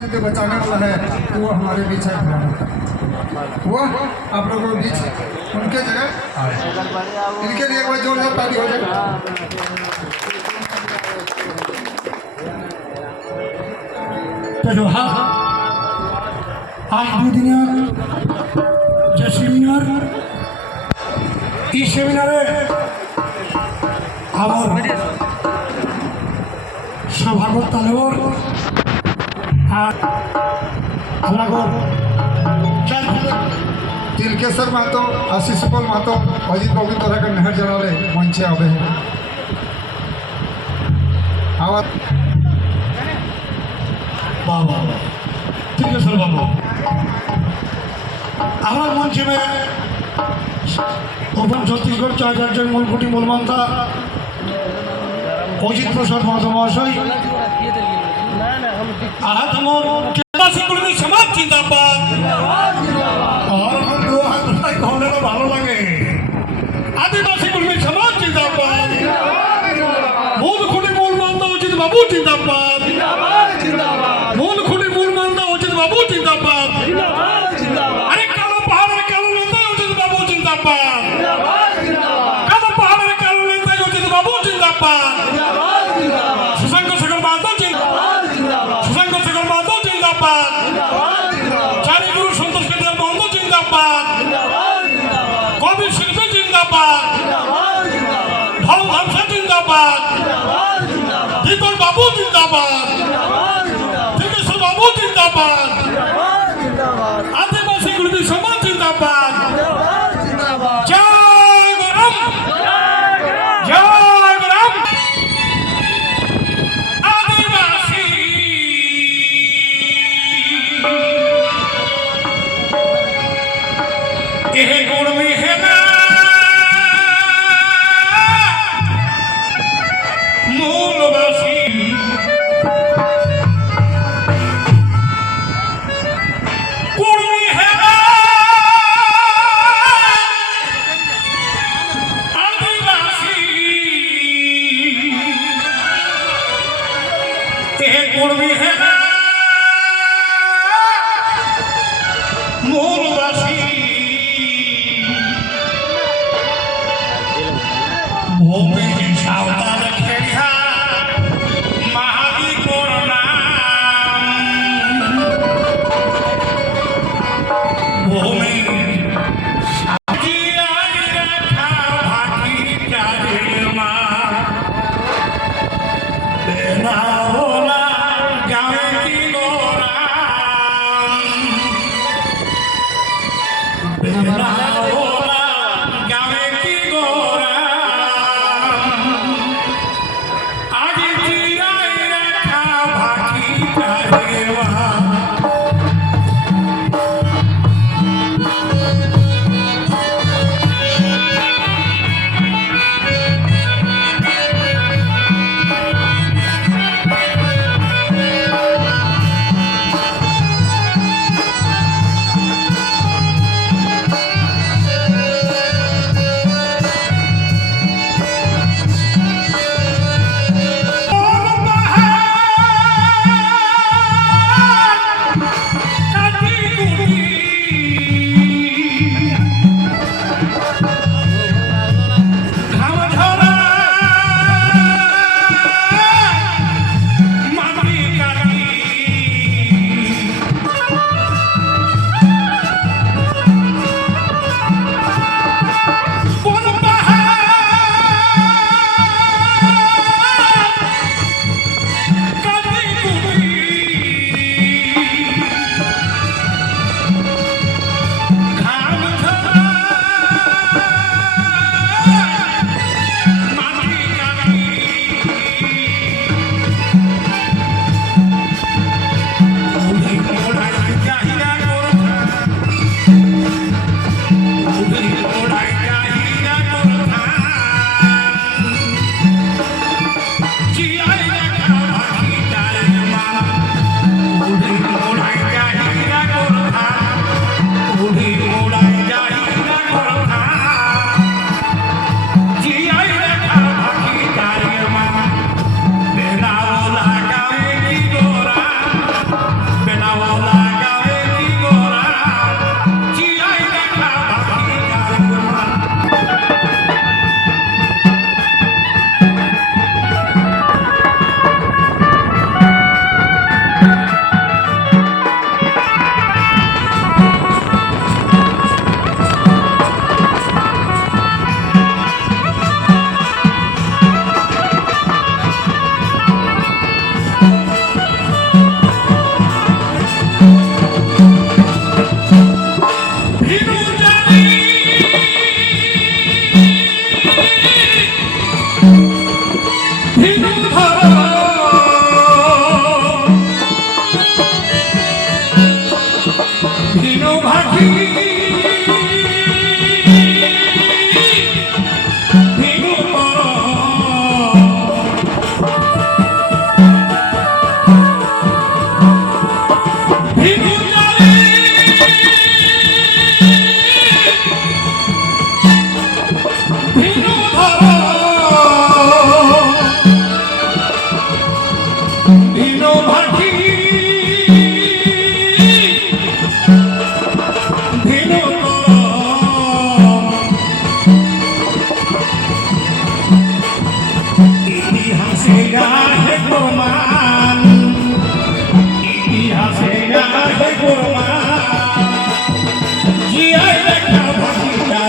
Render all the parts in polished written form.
जो बचाने वाला है तो वो हमारे बीच है खड़ा होकर वो आप लोगों के बीच उनके जगह आए। इनके लिए एक बार जोरदार ताली हो जाए। तो हाँ आज দুদিনের যে সেমিনার এই সেমিনারে আমার সভাপতি তালেবর আর আলাগর तिलकेश्वर महतो आशीष सुपल महतो अजित बाबू तरह का नहर जनाले मंचे आवे हैं आवाज बाबा ठीक है सर बाबू আমার মঞ্চে ওপেন ছত্তিশগড় চার্জার মূলকুটি মূলমান্তা অজিত প্রসাদ মাহাতো মহাশয় আহাত আমার সমাজ চিন্তাবাদ ভালো লাগে আদিবাসী কর্মী সমাজ চিন্তাবাদ মূলকুটি মূলমান্তা অজিত বাবু চিন্তাবাদ মূলকুটি মূলমান্তা অজিত বাবু চিন্তাবাদ আরে কালো পাহাড়ের কালো নেতা অজিত বাবু চিন্তাবাদ কালো পাহাড়ের কালো নেতা অজিত বাবু চিন্তাবাদ সুশাঙ্ক শেখর মাহাতো চিন্তাবাদ সুশাঙ্ক শেখর মাহাতো চিন্তাবাদ চারি গুরু সন্তোষ কেদার বন্ধু চিন্তাবাদ কবি শিল্পী জিন্দাবাদ ভাউ হামসা জিন্দাবাদ দীপক বাবু জিন্দাবাদ টিকেশ্বর বাবু জিন্দাবাদ আদিবাসী কর্মী সমাজ জিন্দাবাদ জয় গরম জয় গরম আদিবাসী এ কর্মী হে না মূলবাসী কর্মী হে না আদিবাসী এ কর্মী হে না মূলবাসী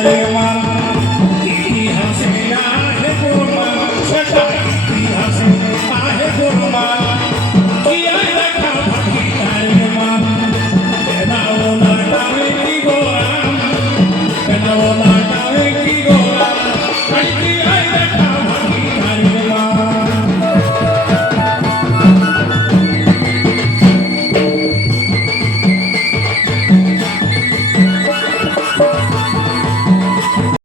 তোমার